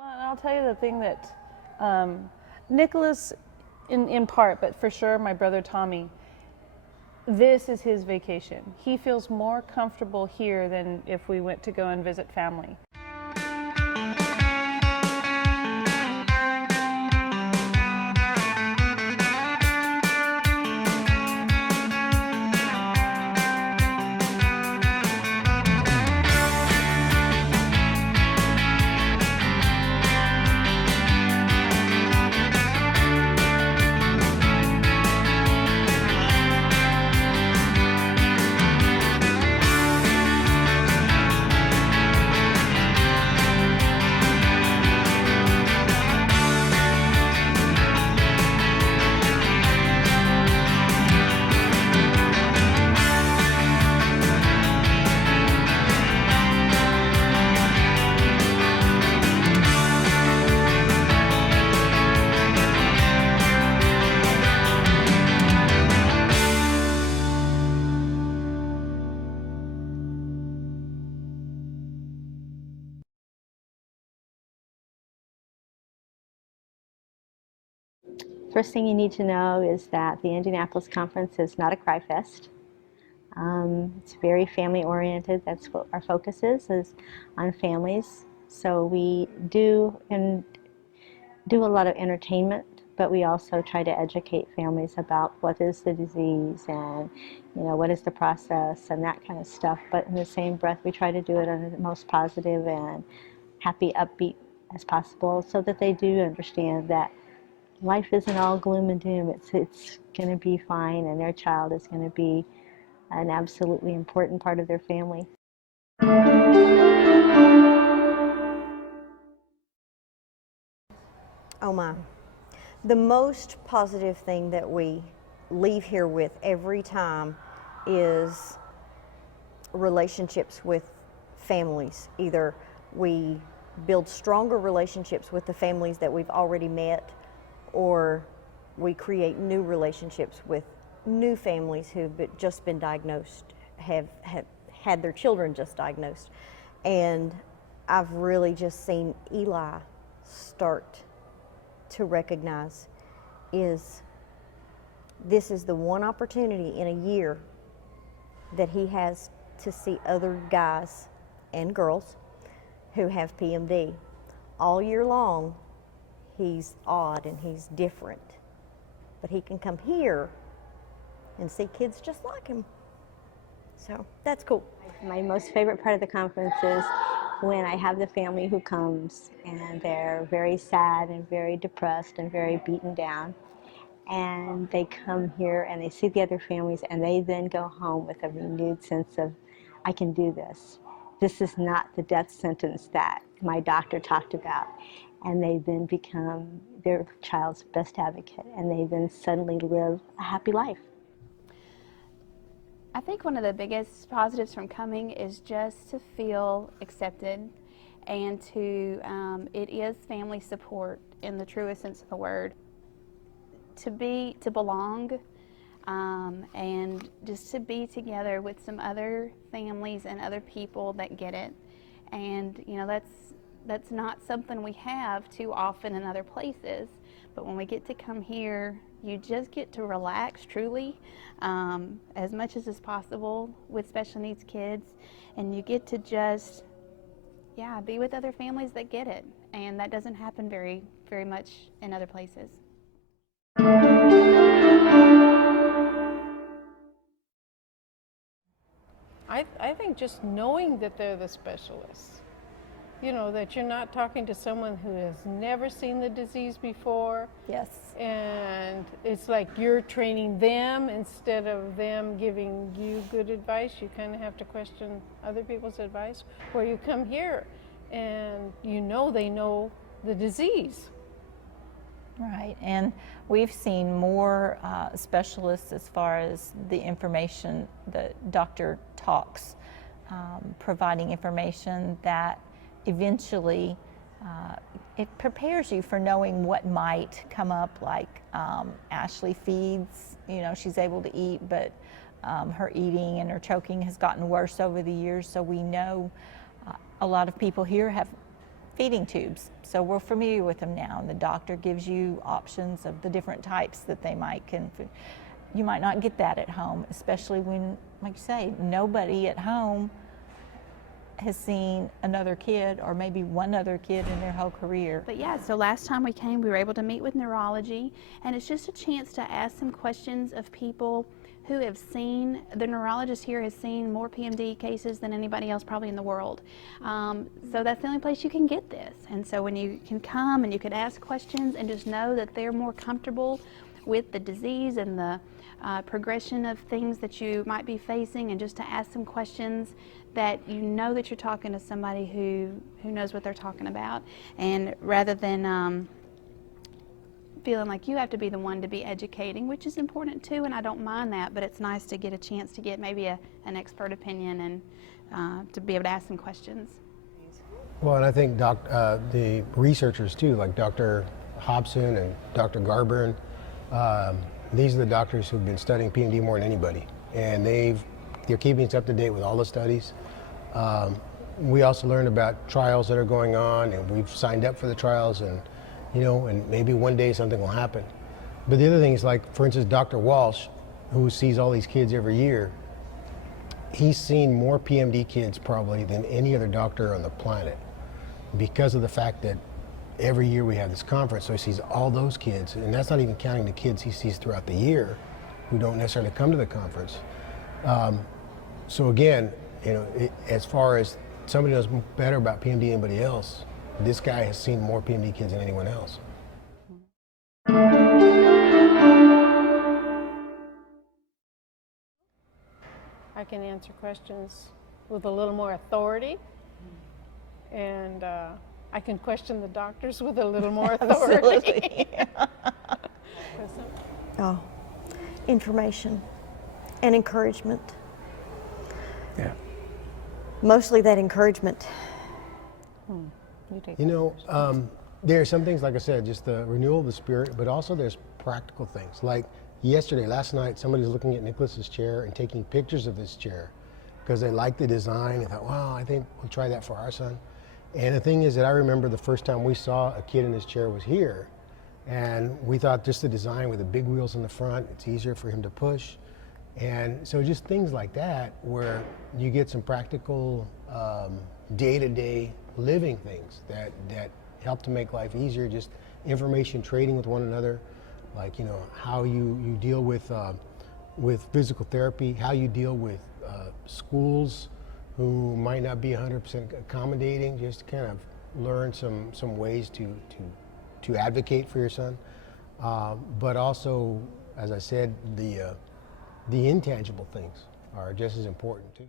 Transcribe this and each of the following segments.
Well, and I'll tell you the thing that Nicholas, in part, but for sure my brother Tommy, this is his vacation. He feels more comfortable here than if we went to go and visit family. First thing you need to know is that the Indianapolis Conference is not a cry fest. It's very family oriented. That's what our focus is on families. So we do a lot of entertainment, but we also try to educate families about what is the disease and what is the process and that kind of stuff. But in the same breath, we try to do it in the most positive and happy, upbeat as possible, so that they do understand that life isn't all gloom and doom. It's going to be fine, and their child is going to be an absolutely important part of their family. Oh my. The most positive thing that we leave here with every time is relationships with families. Either we build stronger relationships with the families that we've already met, or we create new relationships with new families who've just been diagnosed, have had their children just diagnosed. And I've really just seen Eli start to recognize this is the one opportunity in a year that he has to see other guys and girls who have PMD. All year long, he's odd and he's different, but he can come here and see kids just like him. So that's cool. My most favorite part of the conference is when I have the family who comes and they're very sad and very depressed and very beaten down, and they come here and they see the other families, and they then go home with a renewed sense of, I can do this. This is not the death sentence that my doctor talked about. And they then become their child's best advocate, and they then suddenly live a happy life. I think one of the biggest positives from coming is just to feel accepted, and it is family support in the truest sense of the word. To belong, and just to be together with some other families and other people that get it. And that's not something we have too often in other places, but when we get to come here, you just get to relax truly, as much as is possible with special needs kids, and you get to just be with other families that get it, and that doesn't happen very, very much in other places. I think just knowing that they're the specialists, that you're not talking to someone who has never seen the disease before. Yes. And it's like you're training them instead of them giving you good advice. You kind of have to question other people's advice. Or you come here and they know the disease. Right, and we've seen more specialists as far as the information the doctor talks, providing information that eventually it prepares you for knowing what might come up, like Ashley feeds, she's able to eat, but her eating and her choking has gotten worse over the years, so we know a lot of people here have feeding tubes. So we're familiar with them now, and the doctor gives you options of the different types that they might you might not get that at home, especially when, like you say, nobody at home has seen another kid or maybe one other kid in their whole career. But yeah, so last time we came, we were able to meet with neurology, and it's just a chance to ask some questions of people who have seen, the neurologist here has seen more PMD cases than anybody else probably in the world. So that's the only place you can get this. And so when you can come and you can ask questions and just know that they're more comfortable with the disease and the progression of things that you might be facing, and just to ask some questions that you know that you're talking to somebody who knows what they're talking about, and rather than feeling like you have to be the one to be educating, which is important too, and I don't mind that, but it's nice to get a chance to get maybe an expert opinion and to be able to ask some questions. Well, and I think the researchers too, like Dr. Hobson and Dr. Garburn, these are the doctors who've been studying PMD more than anybody, and they're keeping us up to date with all the studies. We also learned about trials that are going on, and we've signed up for the trials, and and maybe one day something will happen. But the other thing is, like, for instance, Dr. Walsh, who sees all these kids every year, he's seen more PMD kids probably than any other doctor on the planet, because of the fact that every year we have this conference, so he sees all those kids, and that's not even counting the kids he sees throughout the year who don't necessarily come to the conference. So again, as far as somebody knows better about PMD than anybody else, this guy has seen more PMD kids than anyone else. I can answer questions with a little more authority, and I can question the doctors with a little more authority. Oh, information and encouragement. Yeah. Mostly that encouragement. There are some things, like I said, just the renewal of the spirit, but also there's practical things. Like last night, somebody was looking at Nicholas's chair and taking pictures of his chair because they liked the design and thought, wow, I think we'll try that for our son. And the thing is that I remember the first time we saw a kid in his chair was here, and we thought just the design with the big wheels in the front, it's easier for him to push. And so just things like that where you get some practical day-to-day living things that help to make life easier, just information trading with one another, like how you deal with physical therapy, how you deal with schools who might not be 100% accommodating, just to kind of learn some ways to advocate for your son. But also, as I said, the intangible things are just as important too.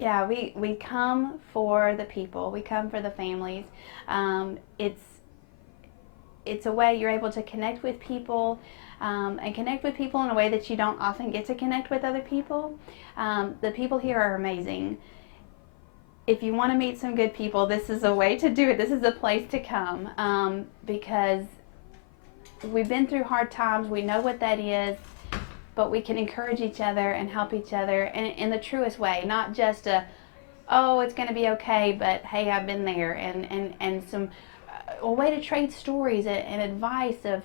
Yeah, we come for the people. We come for the families. It's a way you're able to connect with people, and connect with people in a way that you don't often get to connect with other people. The people here are amazing. If you want to meet some good people, this is a way to do it. This is a place to come, because we've been through hard times. We know what that is. But we can encourage each other and help each other in the truest way, not just it's going to be okay, but hey, I've been there, and a way to trade stories and advice of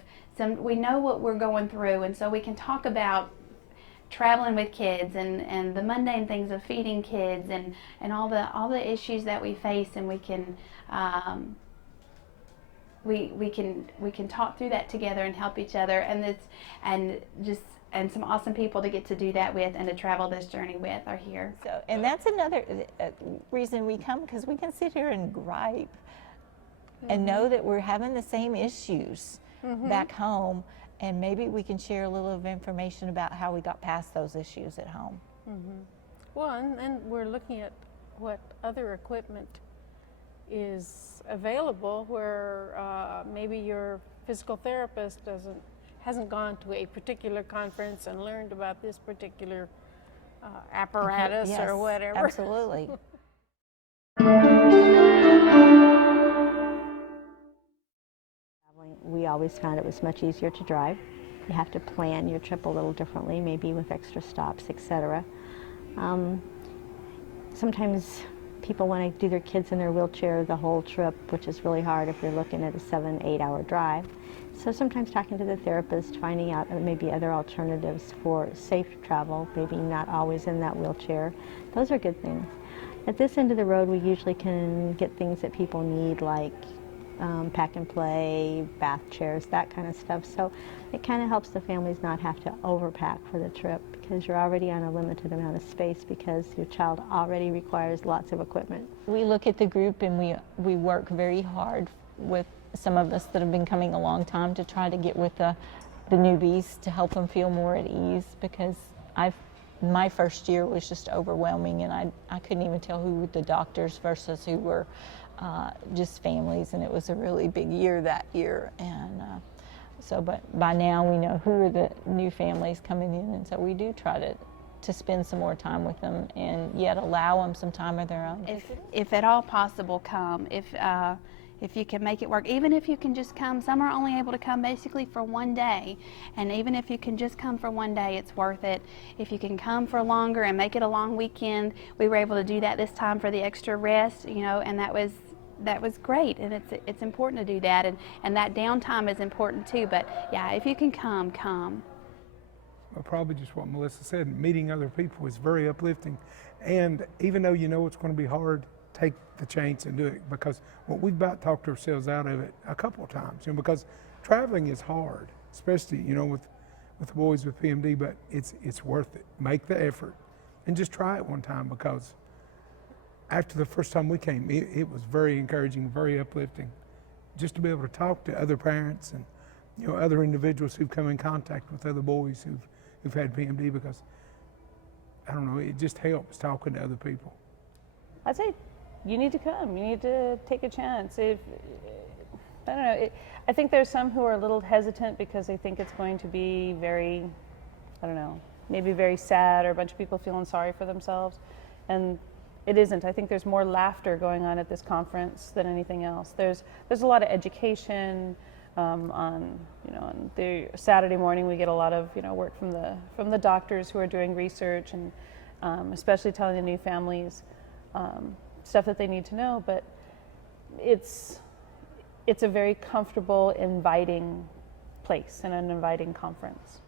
we know what we're going through, and so we can talk about traveling with kids and the mundane things of feeding kids and all the issues that we face, and we can we can talk through that together and help each other, and some awesome people to get to do that with and to travel this journey with are here. So, and that's another reason we come, because we can sit here and gripe and know that we're having the same issues back home, and maybe we can share a little of information about how we got past those issues at home. Well, and we're looking at what other equipment is available where maybe your physical therapist hasn't gone to a particular conference and learned about this particular apparatus or whatever. Absolutely. We always found it was much easier to drive. You have to plan your trip a little differently, maybe with extra stops, etc. Um, Sometimes people want to do their kids in their wheelchair the whole trip, which is really hard if you're looking at a 7-8 hour drive. So sometimes talking to the therapist, finding out maybe other alternatives for safe travel, maybe not always in that wheelchair. Those are good things. At this end of the road, we usually can get things that people need, like pack and play, bath chairs, that kind of stuff. So it kind of helps the families not have to overpack for the trip, because you're already on a limited amount of space because your child already requires lots of equipment. We look at the group and we work very hard with some of us that have been coming a long time to try to get with the newbies to help them feel more at ease, because my first year was just overwhelming, and I couldn't even tell who were the doctors versus who were just families, and it was a really big year that year. And but by now we know who are the new families coming in, and so we do try to spend some more time with them and yet allow them some time of their own. If at all possible, come. If you can make it work, even if you can just come, some are only able to come basically for one day, and even if you can just come for one day, it's worth it. If you can come for longer and make it a long weekend, we were able to do that this time for the extra rest, and that was great, and it's important to do that, and that downtime is important too. But yeah, if you can come. Well, probably just what Melissa said, meeting other people is very uplifting, and even though you know it's going to be hard, take the chance and do it, because we've about talked ourselves out of it a couple of times, because traveling is hard, especially with the boys with PMD, but it's worth it. Make the effort and just try it one time, because after the first time we came, it was very encouraging, very uplifting, just to be able to talk to other parents and other individuals who've come in contact with other boys who've had PMD, because I don't know, it just helps talking to other people. I'd say you need to come. You need to take a chance. I don't know. I think there's some who are a little hesitant because they think it's going to be very, I don't know, maybe very sad, or a bunch of people feeling sorry for themselves. And it isn't. I think there's more laughter going on at this conference than anything else. There's a lot of education. On the Saturday morning, we get a lot of work from the doctors who are doing research, and especially telling the new families stuff that they need to know. But it's a very comfortable, inviting place and an inviting conference.